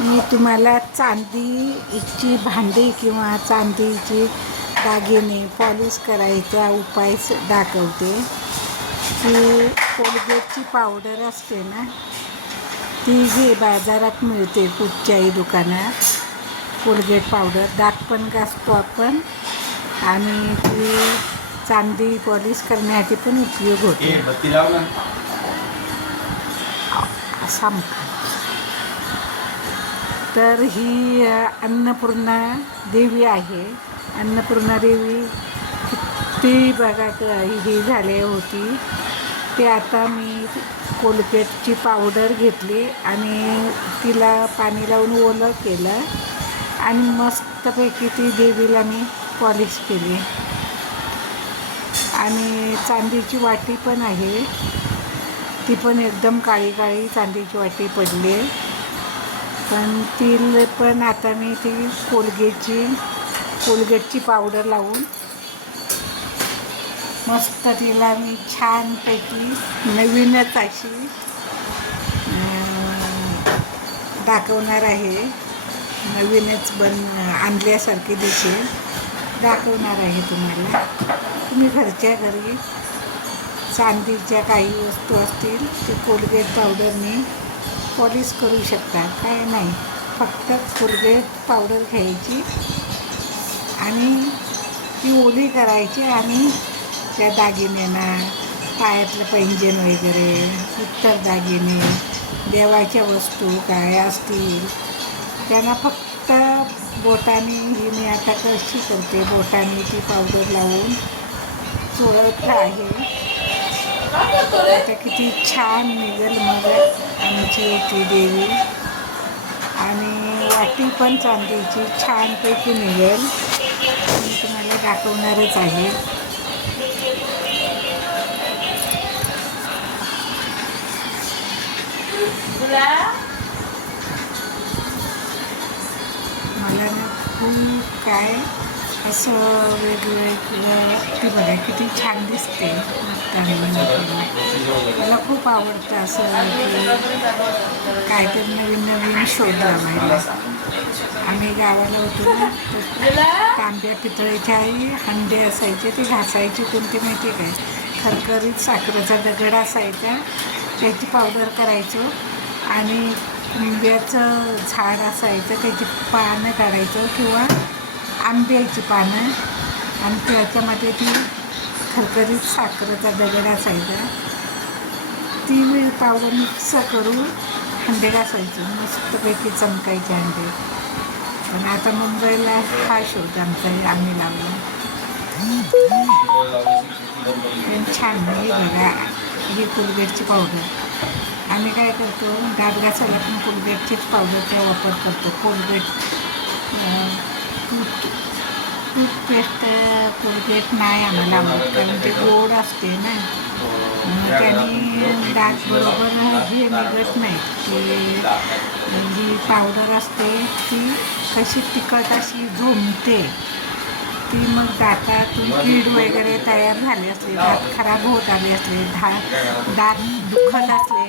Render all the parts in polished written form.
मी तुम्हाला चांदीची भांडी किंवा चांदीची दागिने पॉलिश करायचा उपाय दाखवते. की कोलगेटची पावडर असते ना, ती जी बाजारात मिळते कुठच्याही दुकानात, कोलगेट पावडर दात पण घासतो आपण आणि ती चांदी पॉलिश करण्यासाठी पण उपयोग होतो. असा तर ही अन्नपूर्णा देवी आहे. अन्नपूर्णा देवी किती बघा ही झाली होती. ते आता मी कोलगेटची पावडर घेतली आणि तिला पाणी लावून ओलं केलं आणि मस्तपैकी ती देवीला मी पॉलिश केली. आणि चांदीची वाटी पण आहे, ती पण एकदम काळी काळी चांदीची वाटी पडली. पण ती पण आता मी ती कोलगेटची पावडर लावून मस्त तिला मी छानपैकी नवीनच अशी दाखवणार आहे. नवीनच आणल्यासारखी दिसेल दाखवणार आहे तुम्हाला. तुम्ही घरच्या घरी चांदीच्या काही वस्तू असतील ते कोलगेट पावडरने पॉलिश करू शकता. काय नाही, फक्त कोलगेट पावडर घ्यायची आणि ती ओली करायची आणि त्या दागिन्यांना, पायातलं पैंजण वगैरे, उत्तर दागिने, देवाच्या वस्तू काय असतील त्यांना फक्त बोटाने, ही मी आता कशी करते, बोटाने ती पावडर लावून चोळत आहे. आता किती छान निघेल मग आमची ती देवी. आणि वाटी पण चांदीची छानपैकी निघेल, मी तुम्हाला दाखवणारच आहे. मला ना खूप काय असं वेगवेगळं, ती बघा किती छान दिसते. मला खूप आवडतं असं काहीतरी नवीन नवीन शोध लावायला. आम्ही गावाला होतो ना, तांब्या पितळेच्याही हंडे असायचे, ते घासायचे कोणते माहिती काय, खरखरीत साखरेचा दगड असायचा, त्याची पावडर करायचो आणि आंब्याचं झाड असायचं, त्याची पानं काढायचं किंवा आंब्याची पानं आणि त्याच्यामध्ये ती खरखरीत साखरेचा दगड असायचा, ती पावडर मिक्स करून हंडे घासायचे, मस्तपैकी चमकायचे हंडे. पण आता मुंबईला हा शोध आमचा आम्ही लावला. पण छान नाही बघा ही कोलगेटची पावडर. आम्ही काय करतो, दात घासायला पण कोलगेटचीच पावडरचा वापर करतो. कोलगेट टूथपेस्ट कोलगेट नाही आम्हाला आवडत, कारण ते गोड असते ना, त्याने दात बरोबर हे निघत नाही. ते जी पावडर असते ती कशी तिखट अशी झोंबते, ती मग दातातून कीड वगैरे तयार झाले असले, दात खराब होत आले असले, दात दुखत असले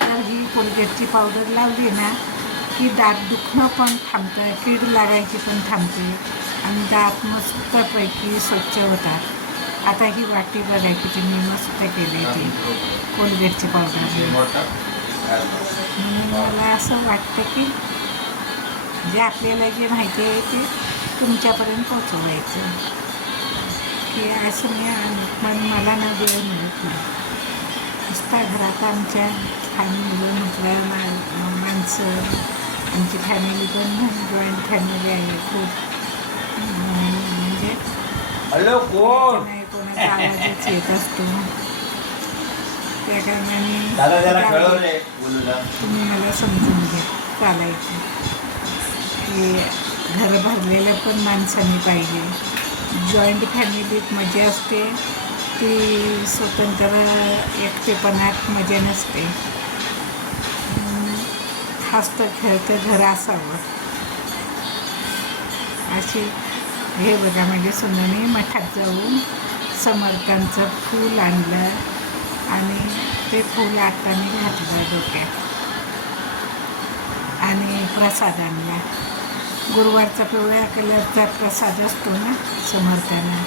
तर ही कोलगेटची पावडर लावली ना की दात दुखणं पण थांबतं, कीड लागायची पण थांबते आणि दात मस्तपैकी स्वच्छ होतात. आता ही वाटी बघायची ती मी मस्त केली ती कोलगेटची पावडर. मला असं वाटतं की जे आपल्याला जे माहिती आहे ते तुमच्यापर्यंत पोचवायचं, की असं मला ना वेळ मिळत नाही. नुसता घरात आमच्या फॅमिली म्हटलं माणसं, आमची फॅमिली पण जॉईंट फॅमिली आहे खूप, म्हणजे नाही कोणाचा आवाजच येत असतो. त्या कारणाने तुम्ही मला समजून घ्या चालायचं, की घर भरलेलं पण माणसांनी पाहिजे. जॉईंट फॅमिलीत मजा असते, ती स्वतंत्र एकटेपणात मजा नसते. हसतं खेळतं घर असावं. अशी हे बघा म्हणजे सुनाने मठात जाऊन समर्थांचं फूल आणलं आणि ते फूल आत्ताने घातलं डोक्यात आणि प्रसाद आणला. गुरुवारचा पिवळ्या कलरचा प्रसाद असतो ना समर्थांना.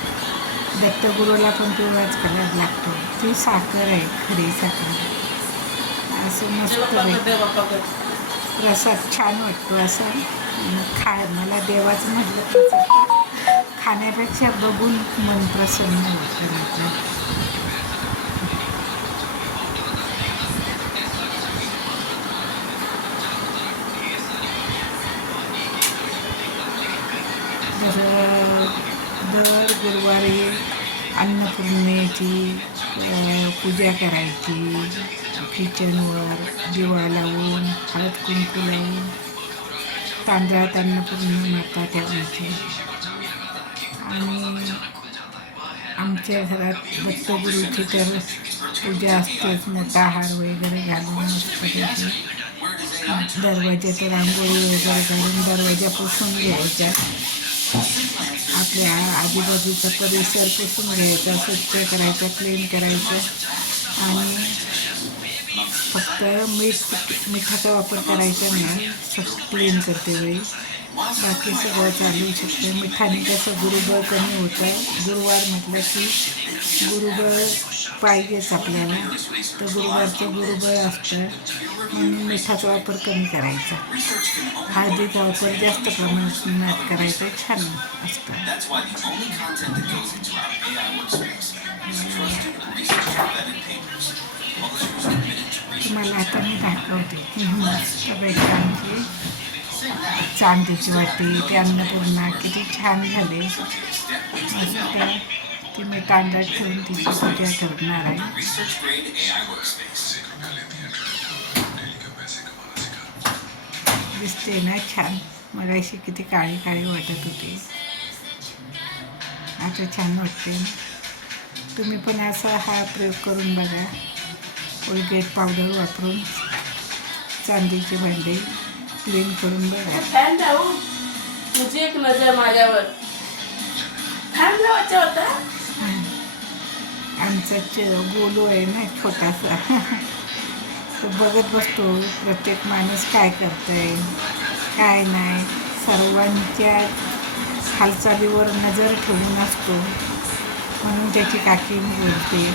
दत्तगुरूला पण पिवळाच कलर लागतो. ती साखर आहे, खरी साखर. असं मस्त प्रसाद छान वाटतो असा. मला देवाचं म्हटलं प्रसाद खाण्यापेक्षा बघून मन प्रसन्न होतं. दर गुरुवारी अन्नपूर्णेची पूजा करायची. किचनवर दिवा लावून, हळद कुंकू लावून तांदळात अन्नपूर्णा माता ठेवायची. आणि आमच्या घरात दत्तगुरूची तर पूजा असतेच. मोठा हार वगैरे घालून दरवाज्यात रांगोळी वगैरे घालून दरवाजा पुसून घ्यायचा. आपल्या आजूबाजूचा परिसर पुसून घ्यायचा, स्वच्छ करायचा, क्लीन करायचं. आणि फक्त मिठाचा वापर करायचा नाही क्लीन करते वेळी. बाकी सगळं चालू शकतं. मिठाने कसं गुरुबळ कमी होतं. गुरुवार म्हटलं की गुरुबळ पाहिजेच आपल्याला. तर गुरुवारचं गुरुबळ असतं म्हणून मिठाचा वापर कमी करायचा. हळदीचा वापर जास्त प्रमाणात करायचा. छान असतं. तुम्हाला आता मी दाखवते आमची चांदीची वाटी. ते अन्नपूर्णा किती छान झाले. मस्त ती मी तांदळात ठेवून तिची पूजा करणार आहे. दिसते ना छान. मगाशी किती काळी काळी वाटत होती, आता छान वाटते. तुम्ही पण असा हा प्रयोग करून बघा. कोलगेट पावडर वापरून चांदीची भांडी क्लीन करून बघा. फॅन लावू तुझी एक नजर माझ्यावर. फॅन लावायचा होता. आमचा गोलू आहे ना छोटासा, तो बघत बसतो प्रत्येक माणूस काय करतंय काय नाही. सर्वांच्या हालचालीवर नजर ठेवून असतो म्हणून त्याची काकी बोलते.